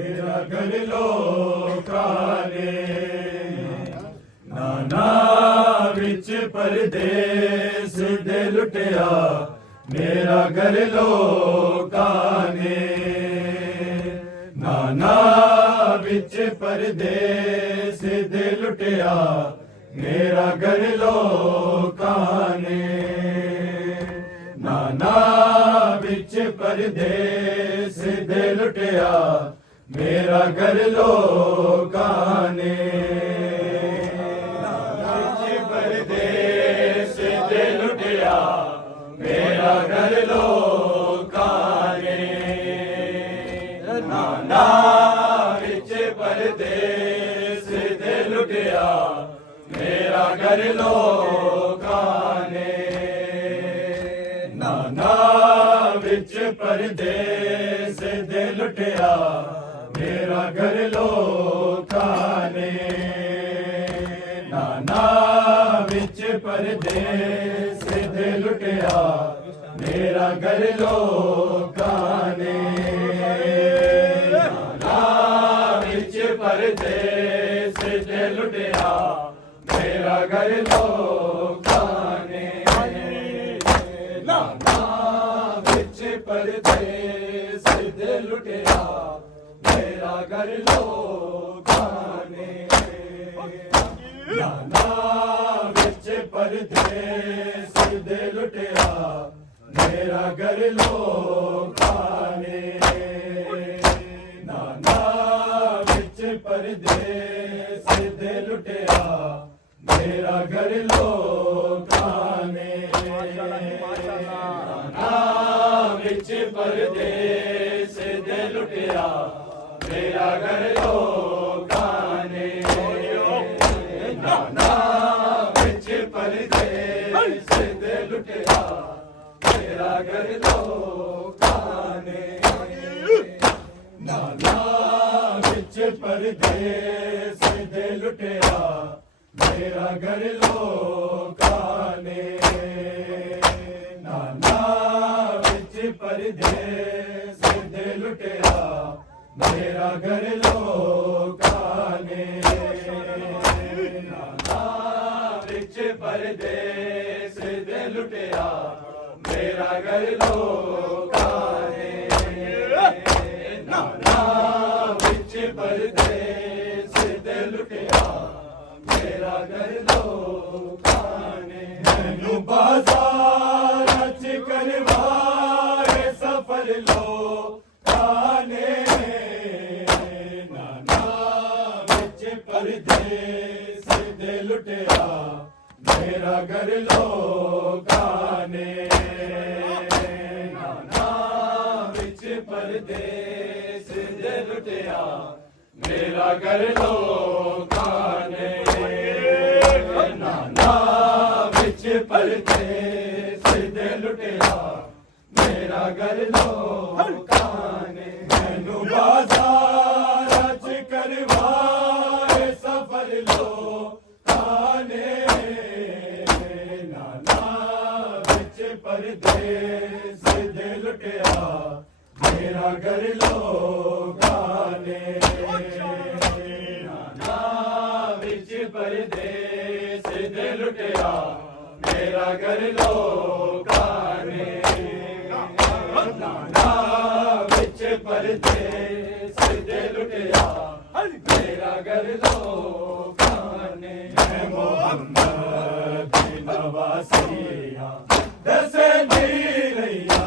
मेरा घर लोकाने नाना विच परदेस दे लुटिया मेरा घर लोकाने नाना विच परदेस दे लुटिया मेरा घर लोकाने नाना विच परदेस दे लुटिया मेरा घर लोकाने नाना विच परदेस दे लुटिया मेरा घर लोकाने नाना विच परदेस दे लुटिया मेरा घर लोकाने नाना विच परदेस दे लुटिया मेरा घर लोकाने नाना विच परदेस दे लुटिया मेरा घर लोकाने नाना विच परदेस दे लुटिया मेरा घर लोकाने नाना विच परदेस दे लुटिया मेरा घर लोकाने नाना विच परदेस दे लुटिया मेरा घर लोकाने नाना विच परदेस दे लुटिया मेरा घर लोकाने नाना विच परदेस दे लुटिया मेरा घर लोकाने नाना विच परदेस दे लुटिया मेरा घर लोकाने नाना विच परदेस दे लुटिया मेरा घर लोकाने नाना विच परदेस दे लुटिया मेरा घर लोकाने नाना विच परदेस दे लुटिया मेरा घर लोकाने नाना विच परदेस दे लुटिया मेरा घर लोकाने मैनू बाजार च करवाए सफर लोकाने नाना विच परदेस दे लुटिया मेरा घर लोकाने नाना विच परदेस दे लुटिया मेरा घर लोकाने नाना विच परदेस दे लुटिया मेरा घर लोकाने मैनू बाजार च करवाए सफर लोकाने नाना विच परदेस दे लुटिया मेरा घर लोकाने नाना विच परदेस दे लुटिया मेरा घर लोकाने नाना विच परदेस दे लुटिया मेरा घर लोकाने मैं मोहम्मद नवासिया दसे दी रैया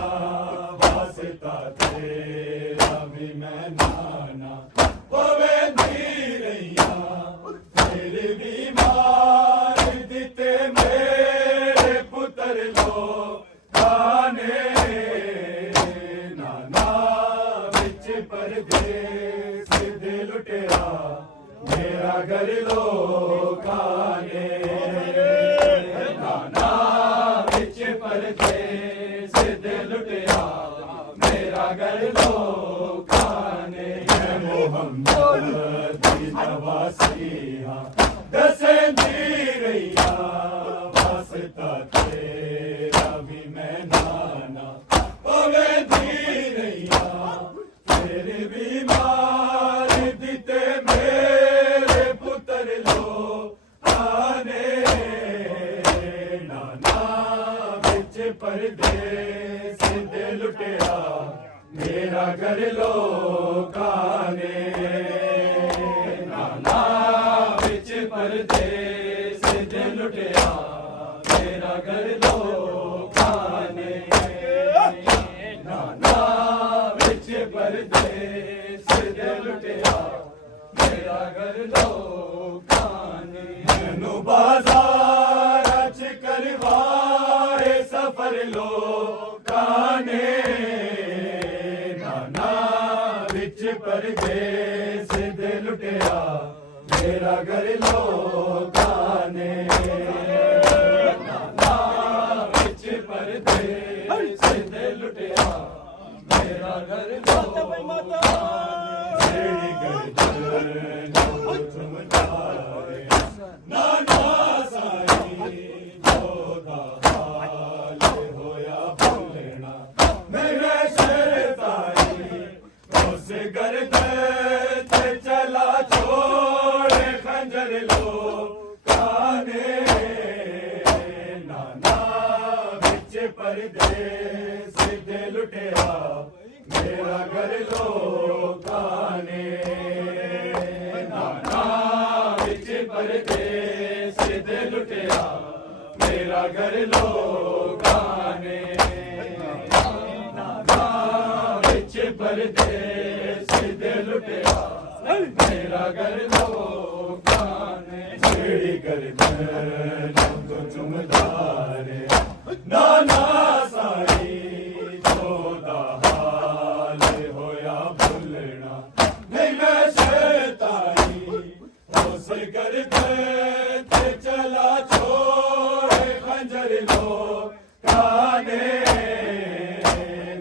वास्ता तेरा भी मैं नाना पवे दी रैया फिर भी मार दिते मेरे पुत्र लोकाने नाना विच परदेस दे लुटिया मेरा घर लोकाने नाना विच परदेस दे लुटिया मेरा घर लोकाने मैं मोहम्मद नवासिया दसे दी रैया वास्ता तेरा भी मैं नाना पवे दी रैया फिर भी मार घर लोकां ने नाना विच परदेस दे लुटिया मेरा घर लोकां ने नाना विच परदेस दे लुटिया मेरा घर लोकां ने मैनू बाजार च करवाए सफर लोकां ने नाना विच परदेस दे लुटिया मेरा घर लोकां ने नाना विच परदेस दे लुटिया मेरा घर लोकां जेड़ी गर्दन चुमदा नाना साई जोदा हाल होया भुलना मेरे शरताई उस गर्दन ते चला छोड़ खंजर लोकां ने नाना विच परदेस दे लुटिया मेरा घर लोकां ने नाना विच परदेस दे लुटिया मेरा घर लोकां ने नाना विच परदेस दे लुटिया मेरा घर लोकां ने जेड़ी गर्दन को चुमदा रे नाना साई जोदा हाल होया भुलना नहीं मैं शैतानी उस गर्दन ते चला छोड़ खंजर लोकां ने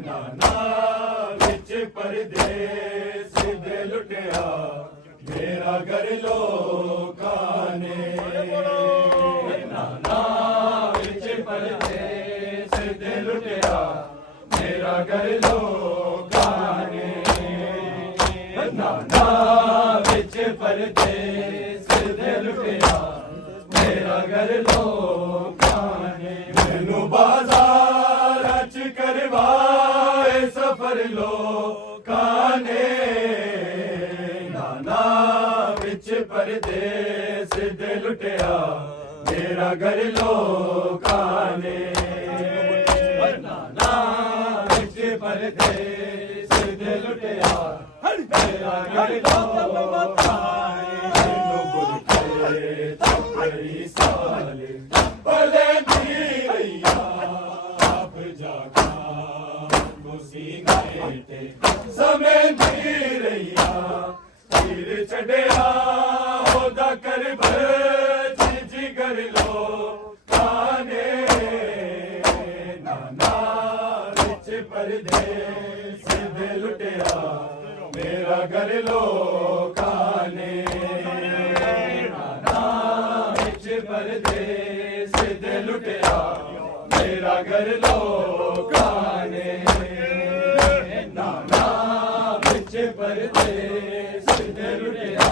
नाना विच परदेस दे लुटिया मेरा घर लोकां ने नाना विच परदेस दे लुटिया मेरा घर लोकां ने नाना विच परदेस दे लुटिया मेरा घर लोकां ने मैनू बाजार च करवाए सफर लोकां ने नाना विच परदेस दे लुटिया मेरा घर लोकां ने नाना विच परदेस दे लुटिया मेरा घर लोकां ने बुल के चपड़ी साले भले धीरैया आप जागा मुसीने ते समय धीरैया तीर चढ़िया ओदा कर भज जिगर लोकां ने नाना विच परदेस दे लुटिया मेरा घर लोकां ने नाना विच परदेस दे लुटिया मेरा घर लोकां ने नाना विच परदेस दे लुटिया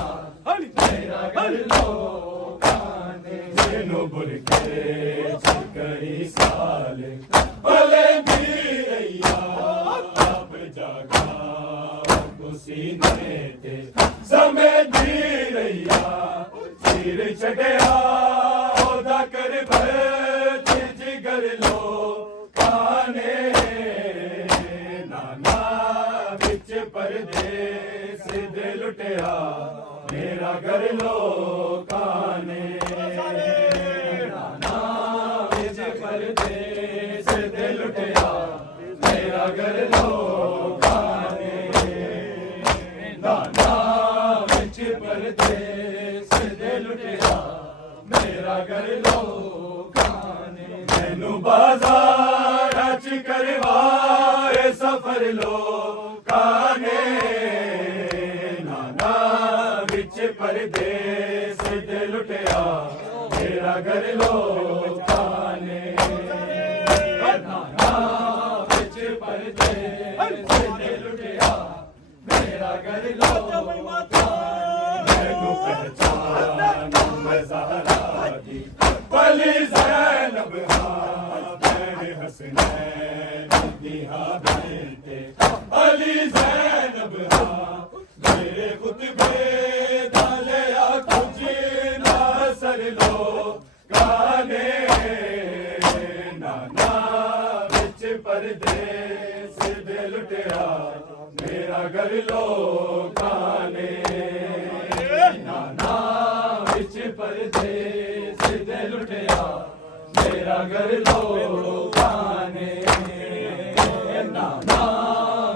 मेरा घर लोकां ने जेनू बुल के कई साल भले धीरैया आप जागा सीने ते समय धीरैया तीर चढ़िया ओदा कर भज जिगर लोकां ने नाना विच परदेस दे लुटिया मेरा घर लोकां ने नाना विच परदेस दे लुटिया मेरा घर लोकां ने नाना विच परदेस दे लुटिया मेरा घर लोकां ने मैनू बाजार च करवाए सफर लोकां ने नाना विच परदेस दे लुटिया मेरा घर लोकां ने नाना विच परदेस दे लुटिया मेरा घर लोकां मैनू पहचान मैं ज़हरा दी भली ज़ैनब भैन हसनैन दी बेटे अली ज़ैनब परदेस दे लुटिया मेरा घर लोकां ने नाना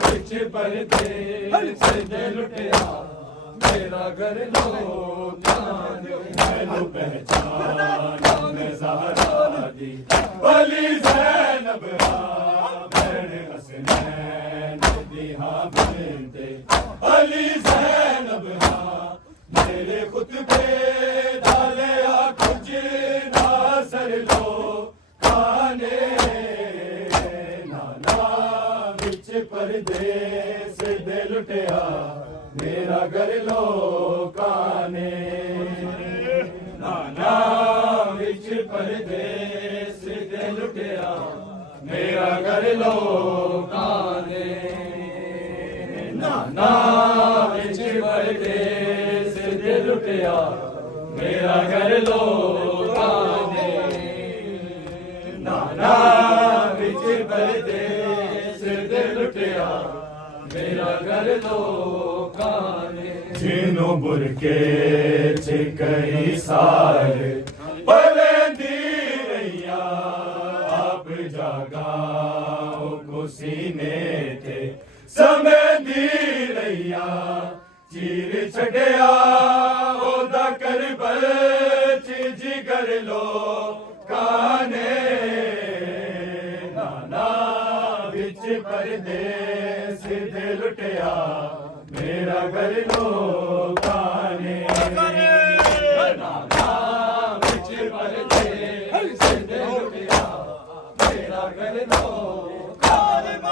विच परदेस दे लुटिया मेरा घर लोकां ने मैनू पहचान ज़हरा दी भली ज़ैनब भैण हसनैन दी हाँ बिनते भली ज़ैनब मेरे खुतबे डालिया कुछ नासर लो खाने नाना विच परदेस दे लुटिया मेरा घर लोकां ने नाना विच परदेस दे लुटिया मेरा घर लोकां ने नाना विच परदेस दे लुटिया मेरा घर लोकां ने नाना विच परदेस दे लुटिया मेरा घर लोकां ने जिन्हों बुरके च कई साल पलंदी रैया आप जागा को सीने थे समझदी रैया चीर छड़िया ओदा करबल च जिगर लो काने नाना विच परदेस दे लुटिया मेरा घर लोकां ने नाना विच परदेस दे लुटिया मेरा घर लोकां ने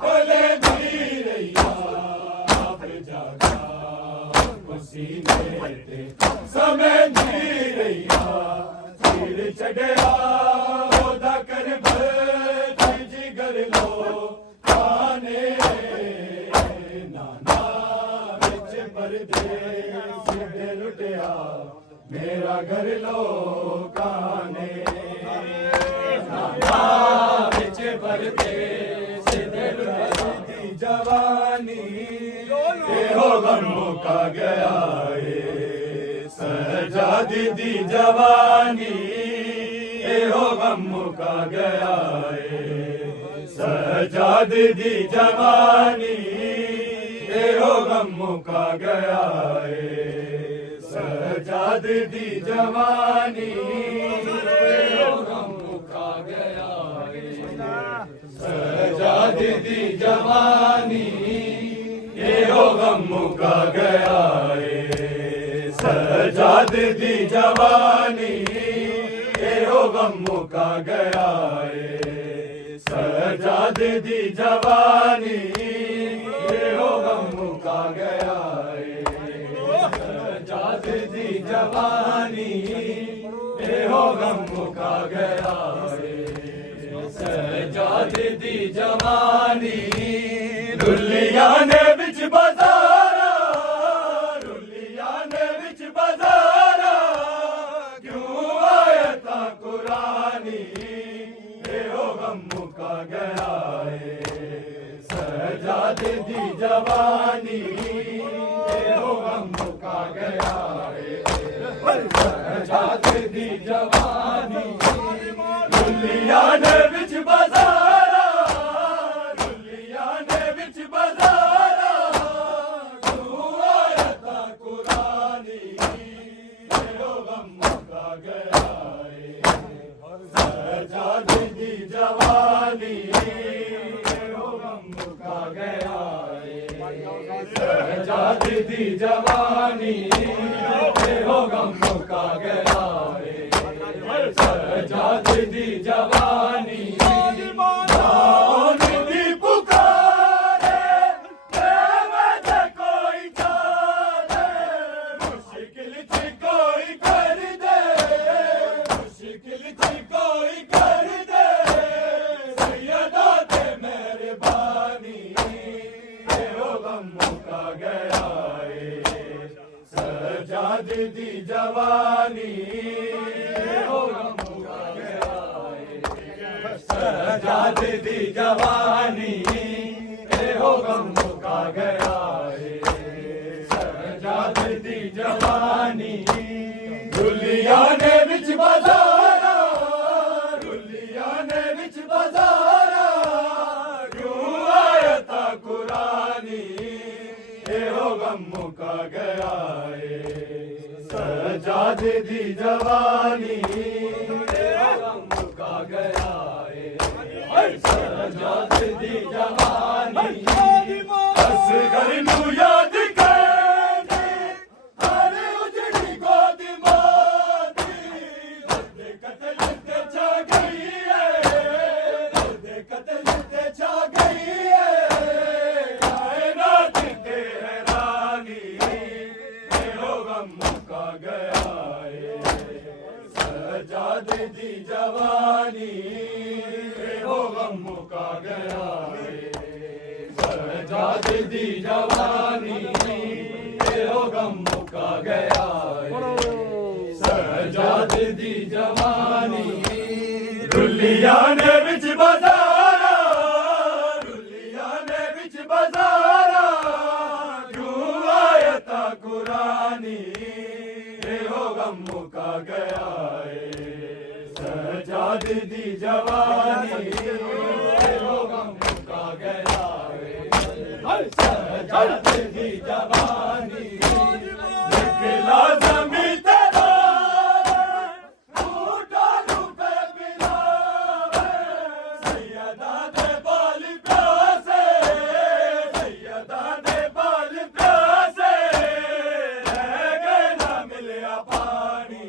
बोले दी रैया आप जागा सीने ते समझदी रैया चीर छड़िया ओदा करबल जिगर लो खाने नाना विच परदेस दे लुटिया मेरा घर लोकां ने नाना विच परदेस दे लुटिया दी जवानी हो गम मुका गया सजादी दी जवानी हो गम मुका गया सजाद दी जवानी हो गम मुका गया सजाद दी जवानी हो गम मुका गया सजाद दी जवानी हो गम मुका गया सजाद दी जवानी हो गम मुका गया सजाद दी जवानी हो गम मुका गया सजाद दी जवानी हो गम मुका गया सजाद दी जवानी रुलिया ने बिच बाजारा रुलिया ने बिच बाजारा क्यों आयता कुरानी हो गम मुका गया सजाद दी जवानी हो गम मुका गया सजाद दी जवानी रुलिया ने बिच बाजारा रुलिया ने बिच बाजारा क्यों आयता कुरानी हो गम मुका गया सजाद दी जवानी हो गम मुका गया सजाद दी जवानी हो गम मुका गया सजाद दी जवानी दी पुकारे कोई जाने मुश्किल थी कोई कर दे मुश्किल थी कोई कर दे सैयदा ते मेहरबानी हो गम मुका गया सजाद दी जवानी हो गम मुका गया सजाद दी जवानी हो गम मुका गया गम मुका गया सजाद दी जवानी गम मुका गया सजाद दी जवानी असगर नू याद करके हर उजड़ी गोद माती दर्द कतल ते छा गई है दर्द कतल ते छा गई है कायनात ते हैरानी हो गम मुका गया सजाद दी जवानी हो गम मुका गया सजाद दी जवानी हो गम मुका गया सजाद दी जवानी रुलिया ने विच बाजारा रुलिया ने विच बाजारा क्यों आयता कुरानी हो गम मुका गया सजाद दी जवानी हो गम मुका गया सजाद दी जवानी निकला ज़मीं तेरा टूटा रूपे बिलावे सैयदा दे बाल प्यासे सैयदा दे बाल प्यासे रह गए ना मिलिया पानी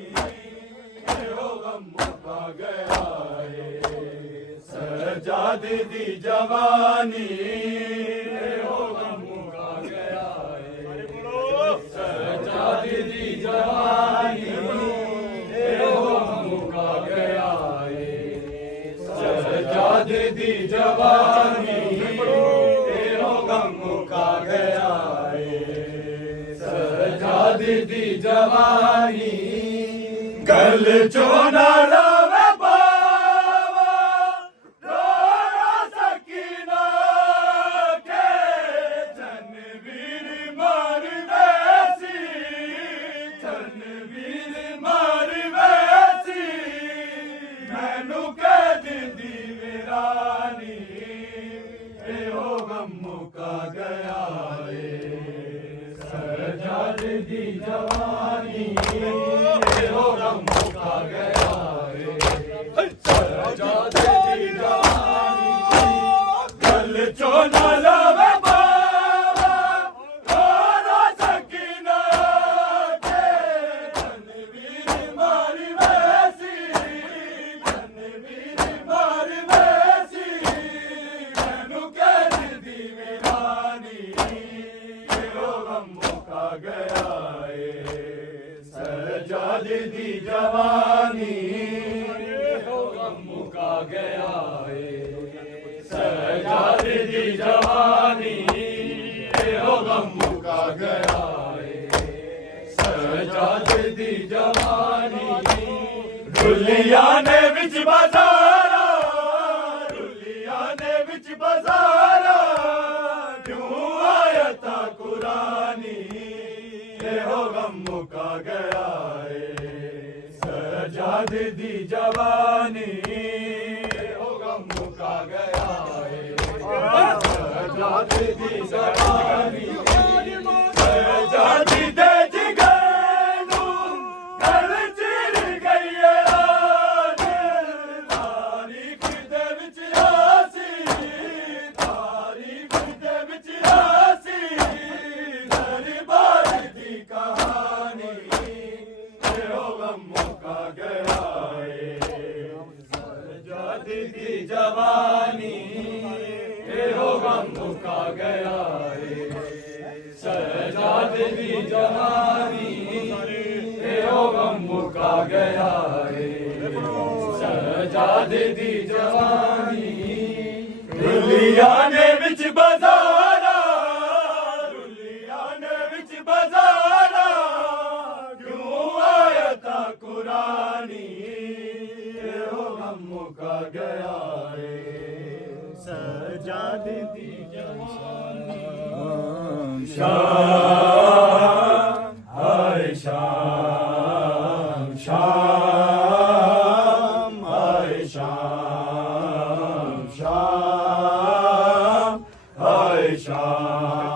हो गम मुका गया सजाद दी जवानी हो गम मुका गया सजाद दी जवानी हो गम मुका गया सजाद दी जवानी हो गम मुका गया सजाद दी जवानी गल चोना लावे बावा रोया सकीना के जनवीर मार वैसी जनवीर मार वैसी मैनू कैद दी वीरानी हो गम मुका गया सजाद दी जवानी हो गम मुका गया सजाद दी जवानी कल चोना लावे बाबा रोना सकीना के जनवीर मारी वैसी जनवीर मारी वैसी मैनू कैद दी वीरानी हो गम मुका गया सजाद दी जवानी हो गम मुका गया सजाद दी जवानी हो गम मुका गया सजाद दी जवानी रुलिया ने विच बाजारा रुलिया ने विच बाजारा क्यों आयता कुरानी हो गम मुका गया सजाद दी जवानी हो गम मुका गया सजाद दी जवानी सजाद दे जिगर नू गल चिर गई तारीख दे विच आसी तारीख दे विच आसी दरबार दी कहानी हो गम मुका गया सजाद दी जवानी हो गम मुका गया सजाद दी जवानी हो गम मुका गया सजाद दी जवानी रुलिया ने विच बाजारा रुलिया ने विच बाजारा क्यों आयता कुरानी हो गम मुका गया सजाद दी जवानी शाम हाय शाम शाम हाय शाम शाम हाय शाम